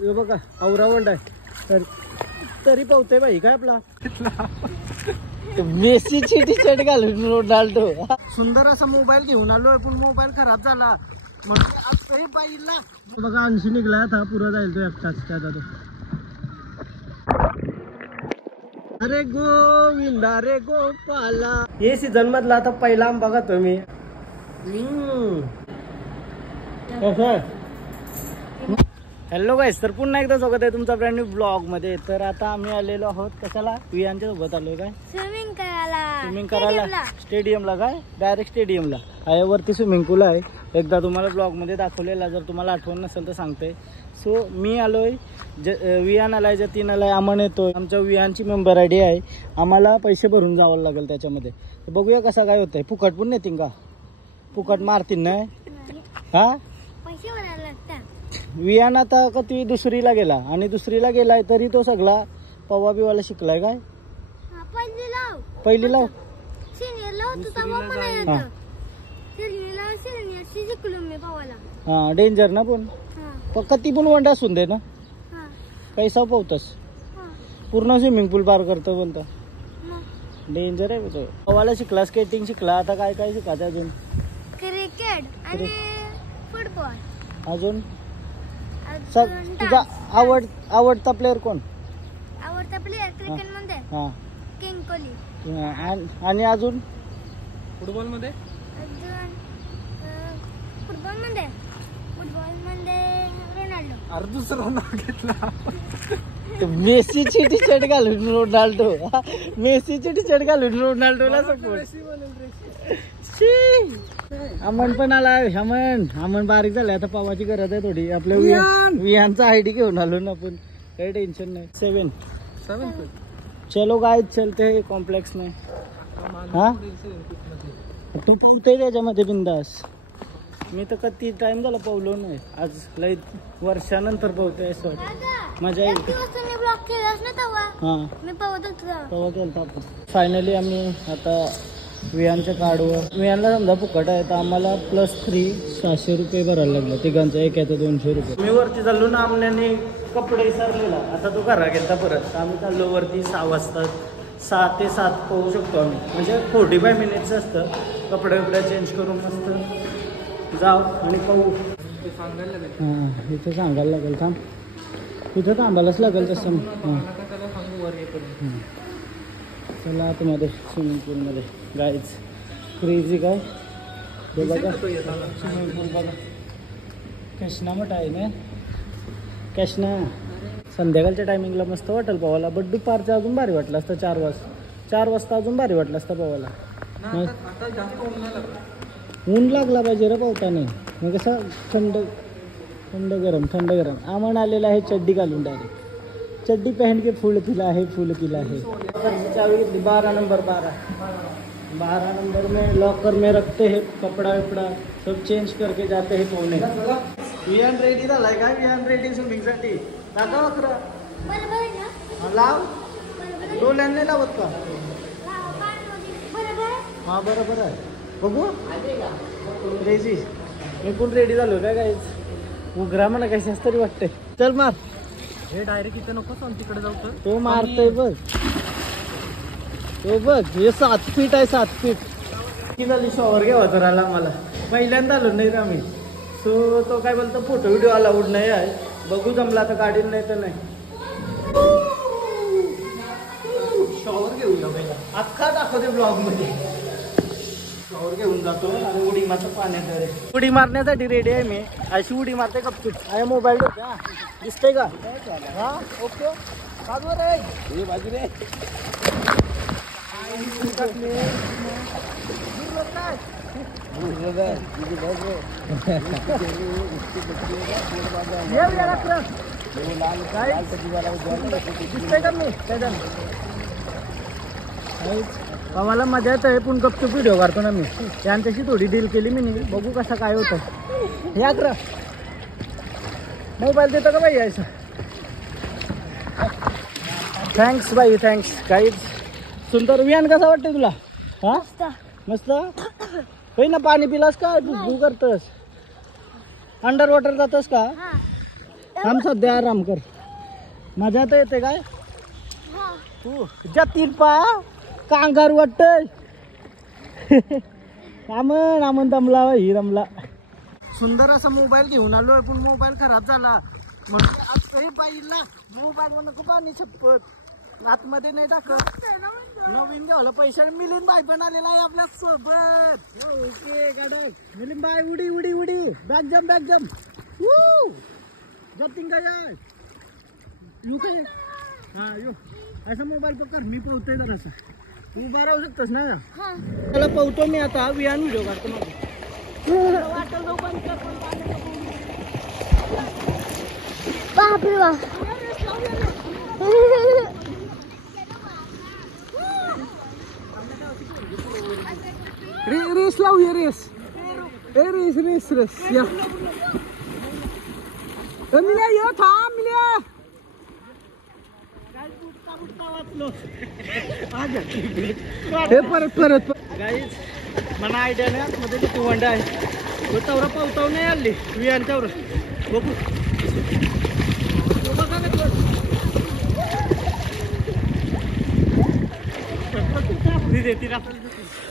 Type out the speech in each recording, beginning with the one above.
हे बघा औरावंड आहे तरी पावतोय बाई काय आपला मेसीची टी शर्ट घालून रोनाल्डो सुंदर असा मोबाईल घेऊन आलोय पण मोबाईल खराब झाला म्हणून आज तरी पाहिजे ना बघा 80 निघला आता पुरा जाईल तो एकटाच त्याचा तो अरे गोविंदा रे गोपाला हे सीझन मधला आता पहिला आंबा खातो मी हॅलो गाईस तर पुन्हा एकदा स्वागत आहे तुमचा ब्रँड न्यू ब्लॉग मध्ये तर आता आम्ही आलेलो आहोत कशाला वियांच्या सोबत आलोय काय स्विमिंग करायला स्टेडियमला काय डायरेक्ट स्टेडियमला आहे वरती स्विमिंग पूल आहे एकदा तुम्हाला ब्लॉग मध्ये दाखवलेला जर तुम्हाला आठवण नसेल तर सांगते सो मी आलोय वियान आलाय जतीन आलाय अमन येतोय आमच्या वियांची मेंबर आयडी आहे आम्हाला पैसे भरून जावं लागेल त्याच्यामध्ये बघूया कसा काय होतंय फुकट पण नेतील का फुकट मारतील नाही हा वियान आता कधी दुसरीला गेला आणि दुसरीला गेलाय तरी तो सगळा पवा बिवाला शिकलाय काय पहिली लाव हा डेंजर ना पण कधी पण वंडा असून दे ना कैसा पोहतस पूर्ण स्विमिंग पूल पार करतो बोलतो डेंजर आहे तो पवाला शिकला स्केटिंग शिकला आता काय काय शिकायचं अजून क्रिकेट आणि फुटबॉल अजून तुझा आवडता प्लेअर कोण आवडता प्लेअर क्रिकेट मध्ये हा किंग कोहली आणि अजून फुटबॉल मध्ये रोनाल्डो अरे दुसरा नाव घेतला मेसीची टी शर्ट घालून रोनाल्डो मेसीची टी शर्ट घालून रोनाल्डोला सपोर्ट अमन पण आला अमन बारीक झालाय आता पावाची गरज आहे थोडी आपल्या वियांचा आयडी घेऊन आलो ना आपण काही टेन्शन नाही 7 चलो गाइस चलते हैं कॉम्प्लेक्स में हा तू पोहतोय त्याच्यामध्ये बिंदास मी तर कधी टाइम झाला पोहलो नाही आज लय वर्षानंतर पोहतोय सर मजा येईल हा पोहत गेलता आपण फायनली आम्ही आता वियांच्या कार्डवर वियांना समजा फुकट आहे तर आम्हाला +3 600 रुपये भरायला लागला तिघांचा एक आहे 200 रुपये मी वरती चाललो ना आमल्याने कपडे विसरलेला आता तो घरा गेलता परत आम्ही चाललो वरती 6 वाजता 6 ते 7 पोहू शकतो आम्ही म्हणजे 45 मिनिट्स असतं कपडे चेंज करून मस्त जाऊ आणि पाहू हां इथे सांगायला लागेल थांब इथं थांबायलाच लागेल तसं हां चला आतमध्ये स्विमिंग पूलमध्ये गाईज क्रेझी काय हे बघा स्विमिंग पूल बघा कृष्णा मठ आहे ना कृष्णा संध्याकाळच्या टायमिंगला मस्त वाटेल पावाला बट दुपारच्या अजून भारी वाटलं असतं 4 वाजता अजून भारी वाटलं असतं पावाला ऊन लागला पाहिजे रे पावताने मग कसं थंड गरम आमन आलेला आहे चड्डी घालून डायरेक्ट चड्डी पहन के फूल खिला है 12 नंबर में लॉकर में रखते हैं कपड़ा वपड़ा सब चेंज करके जाते हैं पोहने वियान रेडी झालाय काय वियान रेडी स्विमिंगसाठी दाखव अकरा लाव डोल्यांनी लावत का हा बरोबर आहे बघू रेजी मी पण रेडी झालो काय गाईज उघरा म्हणा कशाच तरी वाटते चल मार हे डायरेक्ट इथे नको सांग तिकडे जाऊ तर तो मारतोय बघ हे 7 फीट आहे 7 फीट की झाली शॉवर घ्यावा तर आला मला पहिल्यांदा आलो नाही आम्ही सो तो काय बोलतो फोटो व्हिडिओ अलाउड नाही आहे बघू जमला तर गाडीत नाही तर नाही शॉवर घेऊया पहिला अख्खा दाखवते ब्लॉग मध्ये शॉवर घेऊन जातो आणि उडी मारतो पाण्यात उडी मारण्यासाठी रेडी आहे मी अशी उडी मारते कपचूप आहे मोबाईल दिसतंय का हा ओके बाजूवर आहे बाजू रे आम्हाला मजा येत आहे पण गपचूप व्हिडिओ काढतो ना मी त्यांच्याशी थोडी डील केली मी नाही बघू कसा काय होतं या कर मोबाईल देतो का बाई यायचं थँक्स बाई थँक्स काहीच सुंदर वियान कसा वाटतंय तुला हा मस्त काही ना पाणी पिलास का भू करतस अंडर वॉटर जातस का थांब सध्या आराम कर. मजा तर येते काय तू ज्या 3 पाया कांगार वाटतय. आमन दमला ही दमला. सुंदर असा मोबाईल घेऊन आलोय पण मोबाईल खराब झाला. म्हणजे आज तरी पाहिला मोबाईल वर नको पाणी छप्पत आतमध्ये नाही टाकत. नवीन घ्यावलं पैशाने. मिलिंद भाई पण आलेला आहे आपल्या सोबत. ओके गाडक मिलिंद भाई. उडी उडी उडी back jump back jump. Jumping काय यू काय हा यू असा मोबाईल पकड. मी पोहतोय तर असं उभा राहू शकतोस ना. त्याला पोहतो मी आता. विहान व्हिडिओ काढतो माझं. वाटल जाऊ पण बापरे बाप. रेस लावूया रेस. रेस रेस रेस या मिल्या यो थांब मिल्या. हे परत परत गाईज मला आयडिया नाही आतमध्ये किती वंडा आहे. तो तवरा पावताव नाही आली विहानच्यावर बघू.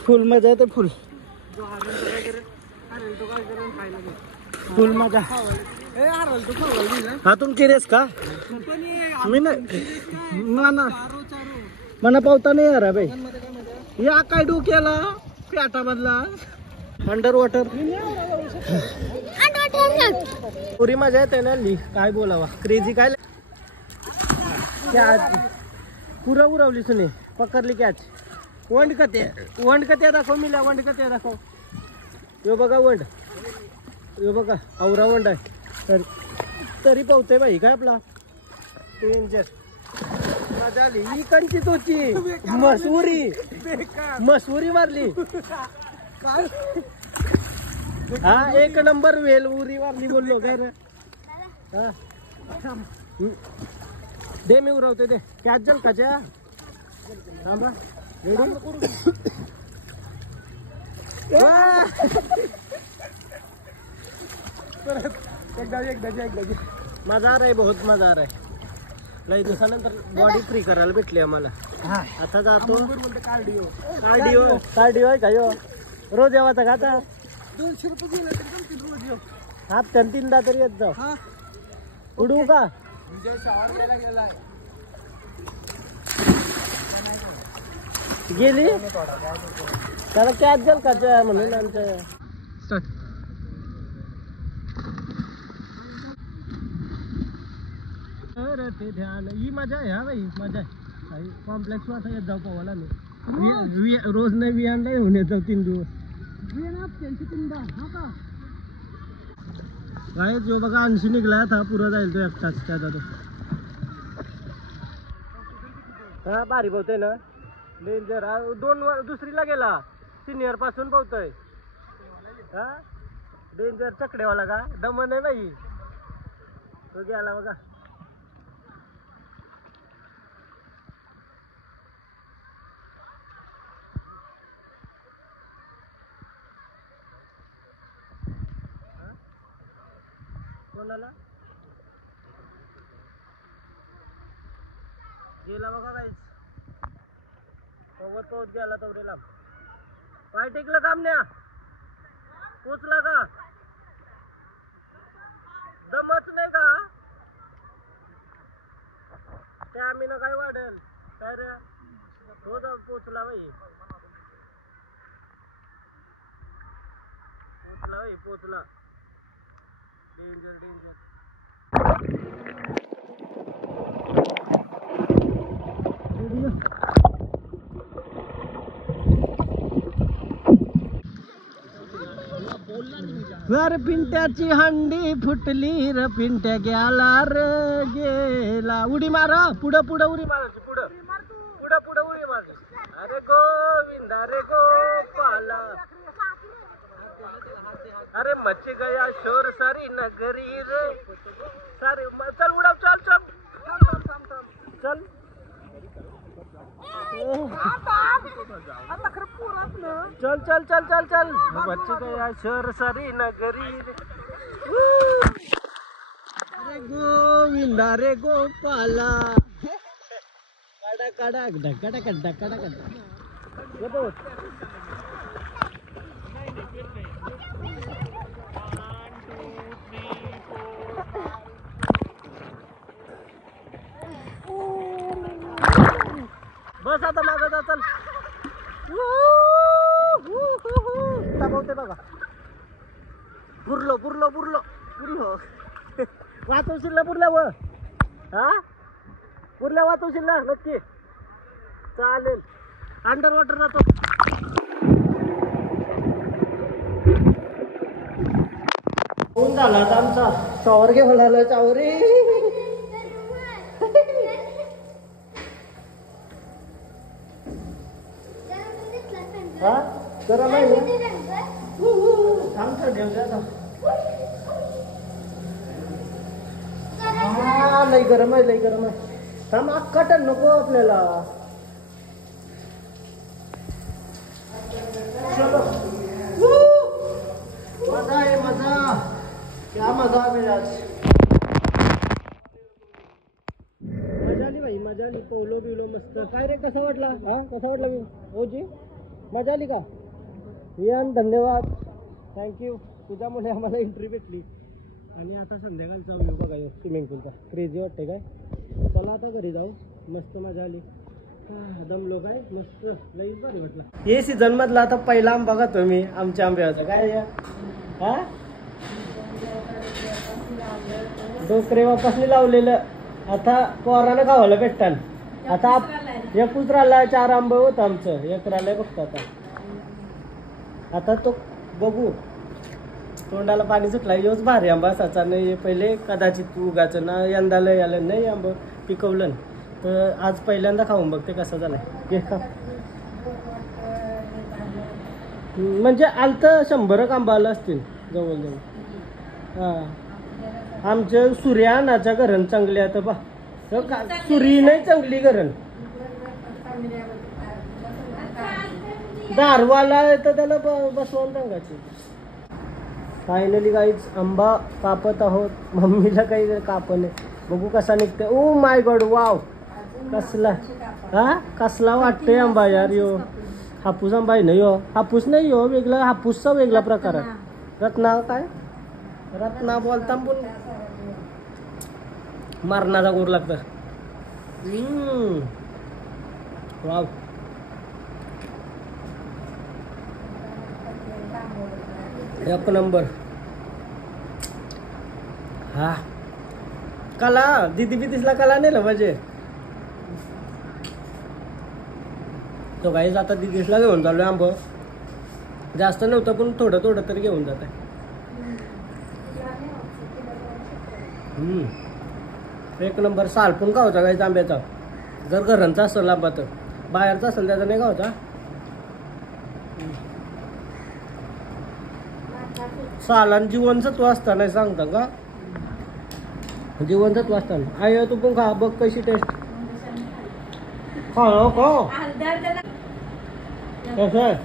फुल मजा येते. फुल फुल मजा. हा तुमची रेस का मी नाही मना पावता नाही यार बाई. या काय डोक्याला प्याटा मधला अंडर वॉटर पुरी मजा येते ना. ली काय बोलावा क्रेझी काय पुरा उरवली सुने. पकडली कॅच. वंड कत्या दाखव मिल्या. वंड कत्या दाखव. यो बघा वंड. यो बघा औरा वंड आहे तरी पावते बाई. काय आपला डेंजर मजा आली. इकडची तोची मसुरी मारली. हा 1 नंबर वेल उरी मारली बोललो काय रे. दे मी उरवते दे. कॅच जल काच्या थांबा. एकदा मजा आ रहा है. बहुत मजा आ रहा है. लई दिवसानंतर बॉडी फ्री करायला भेटली आम्हाला. आता जातो कार्डिओ कार्डिओ आहे का यो. रोज येवाचा का आता 200 रुपये गेला रोज येऊ. हात 3दा तरी येत जाऊ. उडवू का गेली त्याला कॅच जल का म्हणून आमच्या. ते ध्यान ही मजा आहे. हा भाई मजा आहे. कॉम्प्लेक्स वर येत जाऊ पोवाला मी. रोज नाही विहान नाही होऊन येतो 3 दिवस. काय जो बघा 80 निघला था पुरा जाईल तो एकटाच त्याचा तो. हा भारी पोहतोय ना. डेंजर. 2 दुसरीला गेला. सिनियर पासून पोहतोय. हा डेंजर. चकडेवाला का दमन आहे बाई. तो गेला बघा. कोणाला गेला बघा गाईस. पवत पवत गेला तवरेला. पाय टेकलं काम न्या. पोचला का दमच नाही का. स्टॅमिना काय वाढेल काय रे. रोज पोचला बाई. पोचला बाई पोचला. Danger danger. अरे पिंट्याची हंडी फुटली र पिंट्या गेला र गेला. उडी मार पुढं पुढं उडी मारायची. पुढं पुढं पुढं उडी मारली. अरे गोविंदा रे गोपाला. अरे मच गया शोर सारी नगरी रे सारी. चल उडव चल चल चल. चल चल चल चल चल. मच गया शोर सारी नगरी रे. अरे गो विंदा रे गोपाला काढा काढा ढकाडा कडा काढा काढा बस आता मागं जा चल तापवते बघा बुरलो बुरलो बुरलो बुरलो वाचवशील ना बुरल्यावर हा बुरल्या वाचवशील ना नक्की चालेल अंडर वॉटर जातो होऊन झाला आता आमचा शॉवर घेऊन आला चावरी हा गरम आहे सांगतो देवजा हा लई गरम आहे लई गरम आहे थांब कटन नको आपल्याला चलो मजा आहे मजा क्या मजा आहे आज मजा आली भाई मजा आली पोलो बिलो मस्त काय रे कसा वाटला हा कसा वाटला मी हो जी मजा आली का वियान धन्यवाद थँक्यू तुझ्यामुळे आम्हाला एंट्री भेटली आणि आता संध्याकाळचा व्ह्यू बघा स्विमिंग पूलचा क्रेझी वाटते काय चला आता घरी जाऊ मस्त मजा आली दमलो काय मस्त लईच भारी वाटलं हे सीझन मधला आता पहिला आंबा खातो मी आमच्या आंब्याचा काय हा डोकरे वापसने लावलेलं आता पोरानं खावायला भेटतात आता एक कुत्राला 4 आंबे होत आमचं एक राहिलंय फक्त आता तो बघू तोंडाला पाणी सुटला योच भारी आंबा साचा नाही पहिले कदाचित उगाचं ना यंदा लय आलं नाही आंब पिकवलं तर आज पहिल्यांदा खाऊन बघते कसं झालंय घे खा म्हणजे आलतं 100 आंबा आलं असतील जवळजवळ हा आमच्या सूर्यानाच्या घरण चांगले आता बा सुरी नाही चांगली घरण दारवाला तर त्याला बसवून सांगायची फायनली गाईच आंबा कापत आहोत मम्मीला काही कापणे बघू कसा निघते ओ माय गॉड वाव कसला हा कसला वाटतंय आंबा यार यो हापूस आंबा नाही हो हापूस नाही हो वेगळा हापूसचा वेगळा प्रकार आहे रत्ना काय रत्ना बोलता पण मारणाचा गोर लागतं वाव एक नंबर हा कला दीदी बिदीसला कला नेलं पाहिजे तो काही आता दिदीसला घेऊन चाललोय आंब जास्त नव्हतं पण थोडं थोडं तरी घेऊन जात आहे एक नंबर सालपून खावचा काही आंब्याचा जर घरांचा असेल आंबा तर बाहेरचा असेल त्याचा नाही खावचा सालान जीवनसत्व असताना सांगता का जीवनसत्व असताना आय तू पण खा बघ कशी टेस्ट खा कसं आहे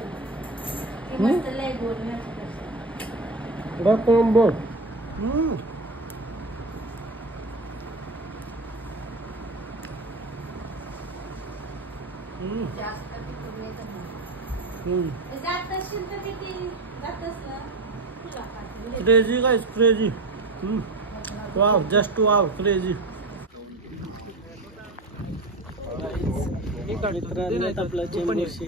crazy guys crazy wow just wow crazy आपला चेंबूरशी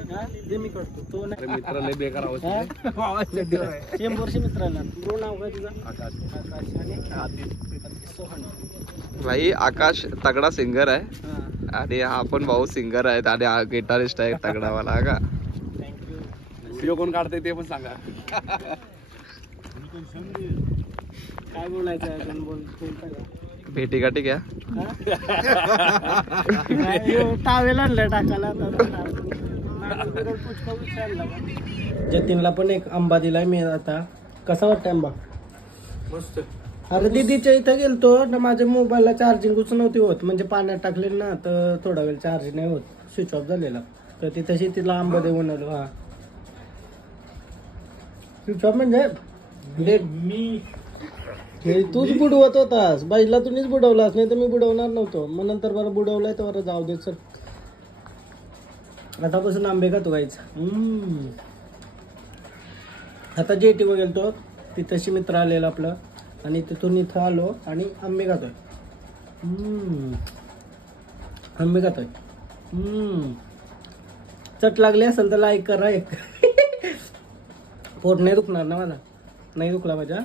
मी करतो तो मित्राला बेकार चेंबूरशी मित्राला नाव काय तुझं आकाश आणि सोहन भाई आकाश तगड़ा सिंगर आहे आणि हा पण भाऊ सिंगर आहेत आणि हा गिटारिस्ट आहे तगडावाला का थँक्यू व्हिडिओ कोण काढते ते पण सांगा काय बोलायचं आहे बोल भेटी गाठी घ्या टावेल आणलं टाकायला जतीनला पण एक आंबा दिलाय मी आता कसा वाटतं आंबा मस्त अरे दीदीच्या इथं गेलतो ना माझ्या मोबाईलला चार्जिंगच नव्हती होत म्हणजे पाण्यात टाकले ना तर थोडा वेळ चार्जिंग नाही होत स्विच ऑफ झालेला तर ती तशी तिला आंबा देऊन आलो हा स्विच ऑफ म्हणजे मी हे तूच बुडवत होतास बाईला, तुम्हीच बुडवलास, नाही तर मी बुडवणार नव्हतो. मग नंतर बरं बुडवलंय तर बरं जाऊ दे चल. आतापासून आंबे खातो गाईच. आता जेटीवर गेलतो, तिथंशी मित्र आलेला आपलं, आणि तिथून इथं आलो आणि आंबे खातोय. आंबे खातोय. चट लागली असेल तर लाईक करा एक. पोट नाही दुखणार ना मला, नाही दुखला माझ्या.